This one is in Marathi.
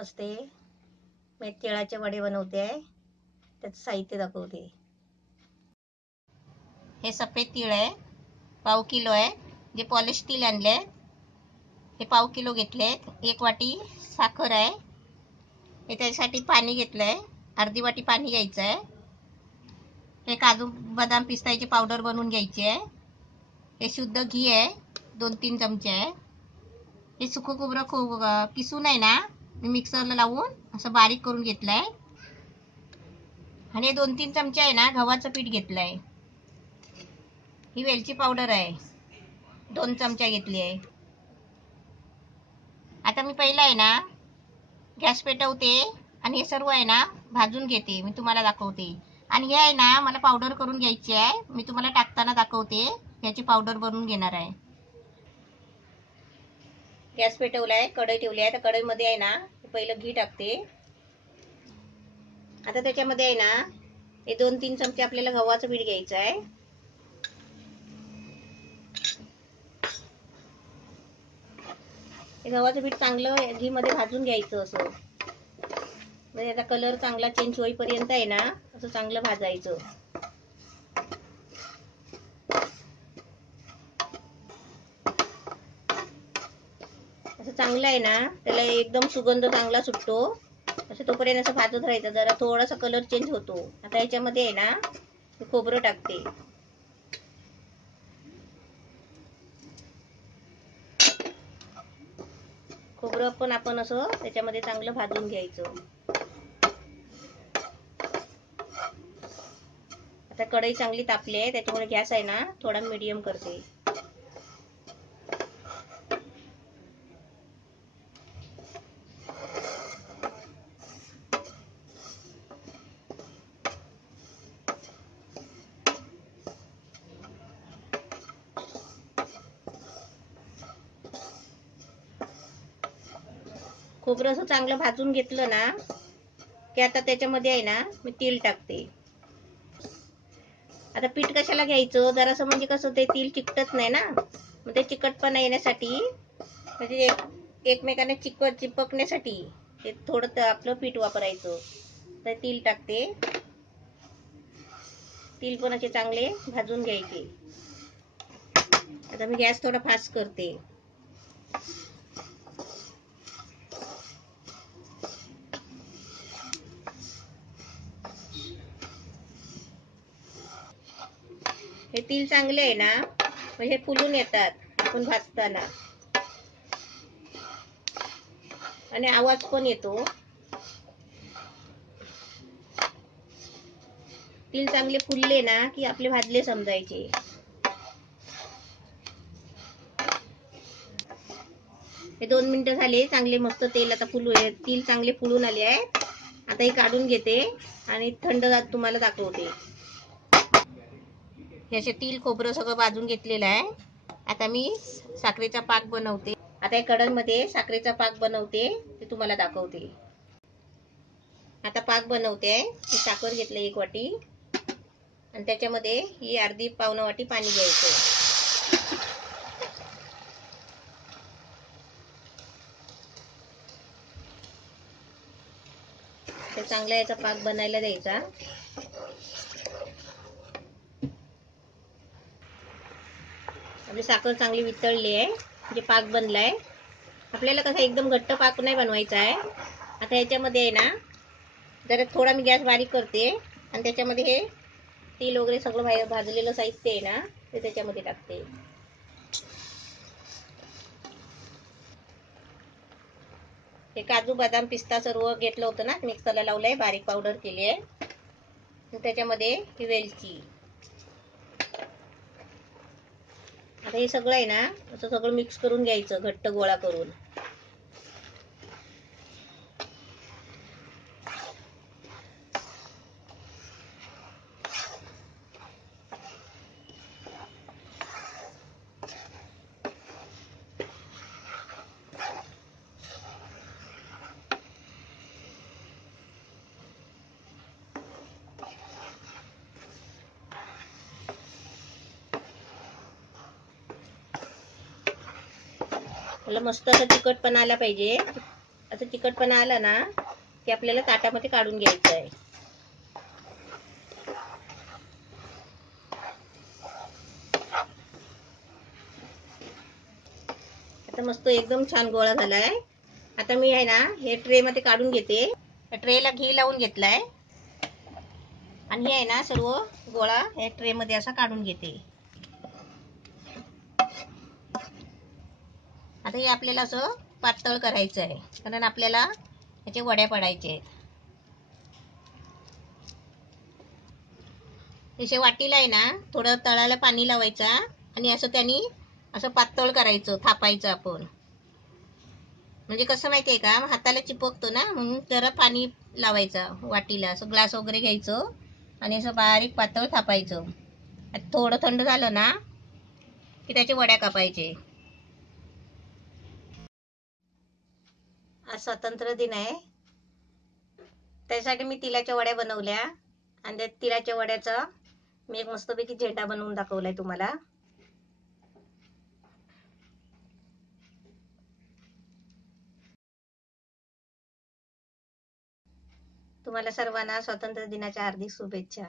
नमस्ते. मी तिळाचे वडे बनवते आहे. त्याचं साहित्य दाखवते. हे सफेद तीळ आहे, पाव किलो आहे. जे पॉलिश तीळ आणले हे पाव किलो घेतलेत. 1 वाटी साखर आहे. हे त्यासाठी पाणी घेतलंय, अर्धी वाटी पाणी घ्यायचं आहे. हे काजू बदाम पिस्ताची पावडर बनवून घ्यायची आहे. हे शुद्ध घी आहे, 2-3 चमचे आहे. हे सुकं खोबरं किसून आहे ना, मी मिक्सरला लावून असं बारीक करून घेतलंय. आणि 2-3 चमचे आहे ना गव्हाचं पीठ घेतलंय. ही वेलची पावडर आहे, 2 चमचा घेतली आहे. आता मी पहिला आहे ना गॅस पेटवते आणि हे सर्व आहे ना भाजून घेते. मी तुम्हाला दाखवते. आणि हे आहे ना मला पावडर करून घ्यायची आहे. मी तुम्हाला टाकताना दाखवते. याची पावडर बनवून घेणार आहे. गॅस पेटवलाय, कढई ठेवली आहे. तर कढईमध्ये आहे ना पहिलं घी टाकते. आता त्याच्यामध्ये आहे ना हे 2-3 चमचे आपल्याला गव्हाचं पीठ घ्यायचं आहे. हे गव्हाचं पीठ चांगलं घी मध्ये भाजून घ्यायचं असं. म्हणजे याचा कलर चांगला चेंज होईपर्यंत आहे ना असं चांगलं भाजायचं. असं चांगलं आहे ना, त्याला एकदम सुगंध चांगला सुटतो. असं तोपर्यंत असं भाजत राहायचं. जरा थोडासा कलर चेंज होतो. आता याच्यामध्ये आहे ना खोबरं टाकते. खोबरं पण आपण असं त्याच्यामध्ये चांगलं भाजून घ्यायचं. आता कढई चांगली तापली आहे, त्याच्यामुळे गॅस आहे ना थोडा मीडियम करते. खोबरं असं चांगलं भाजून घेतलं ना की आता त्याच्यामध्ये आहे ना मी तीळ टाकते. आता पीठ कशाला घ्यायचं, जरासं म्हणजे कसं ते तीळ चिकटत नाही ना, मग ते चिकटपणा येण्यासाठी म्हणजे एकमेकांना चिपकण्यासाठी ते थोडं आपलं पीठ वापरायचं. तर तीळ टाकते. तीळ पण असे चांगले भाजून घ्यायचे. आता मी गॅस थोडा फास्ट करते. हे तीळ चांगले आहे ना म्हणजे फुलून येतात आपण भाजताना आणि आवाज पण येतो. तीळ चांगले फुलले ना की आपले भाजले समजायचे. हे 2 मिनिटं झाले चांगले मस्त तेल आता तीळ चांगले फुलून आले आहे. आता हे काढून घेते आणि थंड तुम्हाला दाखवते. हे असे तीळ खोबरं सगळं भाजून घेतलेलं आहे. आता मी साखरेचा पाक बनवते. आता या कढईमध्ये साखरेचा पाक बनवते, ते तुम्हाला दाखवते. आता पाक बनवते. साखर घेतली 1 वाटी आणि त्याच्यामध्ये ही अर्धी पावणं वाटी पाणी घ्यायचं. तर चांगला याचा पाक बनायला द्यायचा. आपली साखर चांगली वितळली आहे, म्हणजे पाक बनलाय. आपल्याला कसं एकदम घट्ट पाक नाही बनवायचा आहे. आता याच्यामध्ये आहे ना जरा थोडा मी गॅस बारीक करते आणि त्याच्यामध्ये हे तीळ वगैरे सगळं भाजलेलं साहित्य आहे ना ते त्याच्यामध्ये टाकते. हे काजू बदाम पिस्ता सर्व घेतलं होतं ना, मिक्सरला लावलंय, बारीक पावडर केली आहे. त्याच्यामध्ये ही वेलची. आता हे सगळं आहे ना असं सगळं मिक्स करून घ्यायचं, घट्ट गोळा करून. मला मस्त असं तिखटपणा आला पाहिजे. असं तिखटपणा आला ना की आपल्याला ताटामध्ये काढून घ्यायचं आहे. आता मस्त एकदम छान गोळा झालाय. आता मी आहे ना हे ट्रे मध्ये काढून घेते. ट्रेला घी लावून घेतलाय आणि हे आहे ना सर्व गोळा हे ट्रे मध्ये असा काढून घेते. आता हे आपल्याला असं पातळ करायचं आहे, कारण आपल्याला याचे वड्या पडायचे आहेत. तसे वाटीला आहे ना थोडं तळाला पाणी लावायचा आणि असं त्यांनी असं पातळ करायचं, थापायचं आपण. म्हणजे कसं माहितीये का, हाताला चिपकतो ना, म्हणून जरा पाणी लावायचं वाटीला. असं ग्लास वगैरे घ्यायचं आणि असं बारीक पातळ थापायचं. थोडं थंड झालं ना की त्याचे वड्या कापायचे. आज स्वातंत्र्य दिन आहे, त्यासाठी मी तिळाच्या वड्या बनवल्या आणि त्या तिळाच्या वड्याचा मी एक मस्तपैकी झेंडा बनवून दाखवलाय तुम्हाला. तुम्हाला सर्वांना स्वातंत्र्य दिनाच्या हार्दिक शुभेच्छा.